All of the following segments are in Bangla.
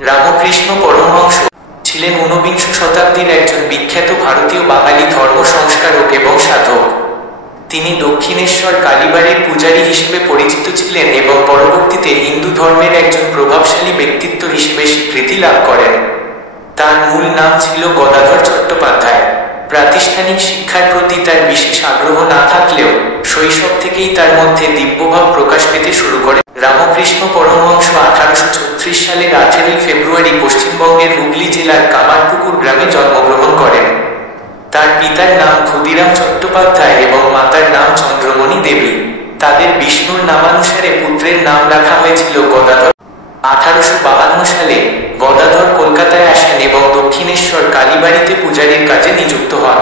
রামকৃষ্ণ পরমহংস ছিলেন ঊনবিংশ শতাব্দীর একজন বিখ্যাত ভারতীয় বাঙালি ধর্ম সংস্কারক এবং সাধক। তিনি দক্ষিণেশ্বর কালীবাড়ির পূজারী হিসেবে পরিচিত ছিলেন এবং পরবর্তীতে হিন্দু ধর্মের একজন প্রভাবশালী ব্যক্তিত্ব হিসেবে স্বীকৃতি লাভ করেন। তার মূল নাম ছিল গদাধর চট্টোপাধ্যায়। প্রাতিষ্ঠানিক শিক্ষার প্রতি তার বিশেষ আগ্রহ না থাকলেও শৈশব থেকেই তার মধ্যে দিব্যভাব প্রকাশ পেতে শুরু করে। রামকৃষ্ণ পরমহংস 1836 সালের 18 ফেব্রুয়ারি পশ্চিমবঙ্গের হুগলি জেলার কামারপুকুর গ্রামে জন্মগ্রহণ করেন। তার পিতার নাম ক্ষুদিরাম চট্টোপাধ্যায় এবং মাতার নাম চন্দ্রমণি দেবী। তাদের বিষ্ণুর নামানুসারে পুত্রের নাম রাখা হয়েছিল গদাধর। 1852 সালে গদাধর কলকাতায় আসেন এবং দক্ষিণেশ্বর কালীবাড়িতে পূজারীর কাজে নিযুক্ত হন।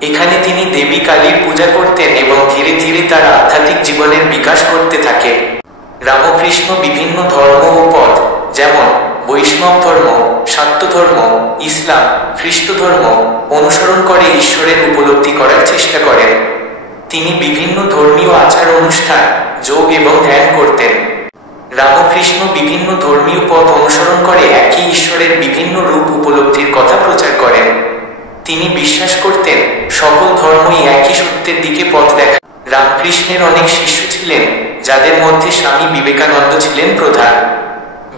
এখানে তিনি দেবী কালীর পূজা করতেন এবং ধীরে ধীরে তার আধ্যাত্মিক জীবনের বিকাশ করতে থাকে। রামকৃষ্ণ বিভিন্ন ধর্ম ও পথ, যেমন বৈষ্ণব ধর্ম, শাক্ত ধর্ম, ইসলাম, খ্রিস্ট ধর্ম অনুসরণ করে ঈশ্বরের উপলব্ধি করার চেষ্টা করেন। তিনি বিভিন্ন ধর্মীয় আচার অনুষ্ঠান, যোগ এবং ধ্যান করতেন। রামকৃষ্ণ বিভিন্ন ধর্মীয় পথ অনুসরণ করে একই ঈশ্বরের বিভিন্ন রূপ উপলব্ধির কথা প্রচার করেন। তিনি বিশ্বাস করতেন সকল ধর্মই একই সত্যের দিকে পথ দেখায়। রামকৃষ্ণের অনেক শিষ্য ছিলেন, যাদের মধ্যে স্বামী বিবেকানন্দ ছিলেন প্রধান।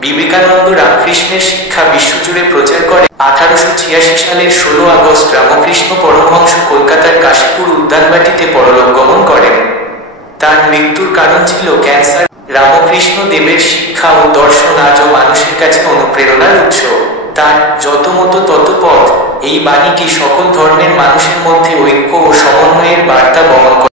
বিবেকানন্দ রামকৃষ্ণের শিক্ষা বিশ্বজুড়ে প্রচার করে। 1886 সালের 16 আগস্ট রামকৃষ্ণ পরমহংস কলকাতার কাশীপুর উদ্যানবাটিতে পরলোক গমন করেন। তার মৃত্যুর কারণ ছিল ক্যান্সার। রামকৃষ্ণ দেবের শিক্ষা ও দর্শন আজও মানুষের কাছে অনুপ্রেরণার উৎস। তার যত মত তত পথ এই বাণীটি সকল ধর্মের মানুষের মধ্যে ঐক্য ও সমন্বয়ের বার্তা বহন করে।